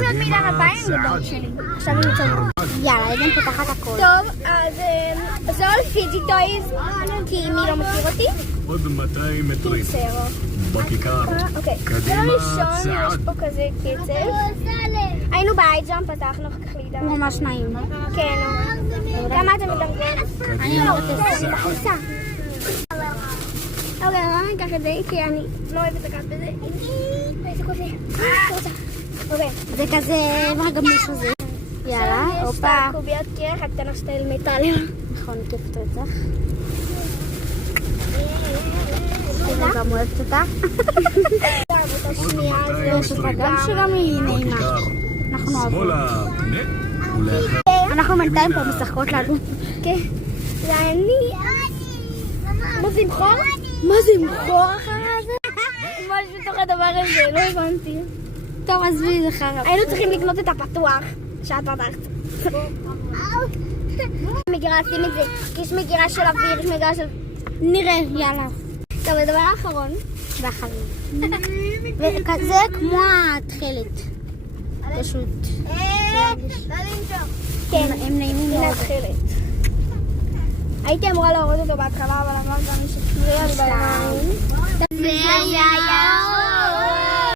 להיות מידן הבאים גדול שלי. עכשיו אני מצלמת. יאללה, עדן פותחת הכל. טוב, אז זה all פיג'י טויז, כי מי לא מכיר אותי? עוד 200 מטרים. בכיכר. אוקיי. קדימה, דבר ראשון, צעד. יש פה כזה קצב. היינו באייג'אם, פתחנו אחר כך לידה. הוא ממש נעים, כן, כמה אתם מדברים? אני לא רוצה אני בחוצה. אוקיי, אני אקח את זה, כי אני לא אוהבת לגעת בזה. איזה כזה. אוקיי. זה כזה, מה גם מישהו זה? יאללה, יש את הופה. הקוביית קרח הקטנה שתל מטליה. נכון, כיף רצח. אני גם אוהבת אותה. יש אותה גם שגם היא נעימה. אנחנו אוהבים. שמאלה, פנה, ולאחר. אנחנו בינתיים פה משחקות לנו. כן. ואני... מה זה מחור? מה זה מחור אחרי זה? ממש בתוך הדבר הזה, לא הבנתי. טוב, עזבי, זה חרב. היינו צריכים לקנות את הפתוח שאת פתחת. מגירה, שים את זה. יש מגירה של אוויר, יש מגירה של... נראה, יאללה. טוב, הדבר האחרון. והחביב. וכזה כמו התכלת. פשוט. כן, הם נעימים הנה מאוד. התכלת. הייתי אמורה להוריד אותו בהתחלה, אבל אמרת גם שתקריאה לי בעיניים. זה היה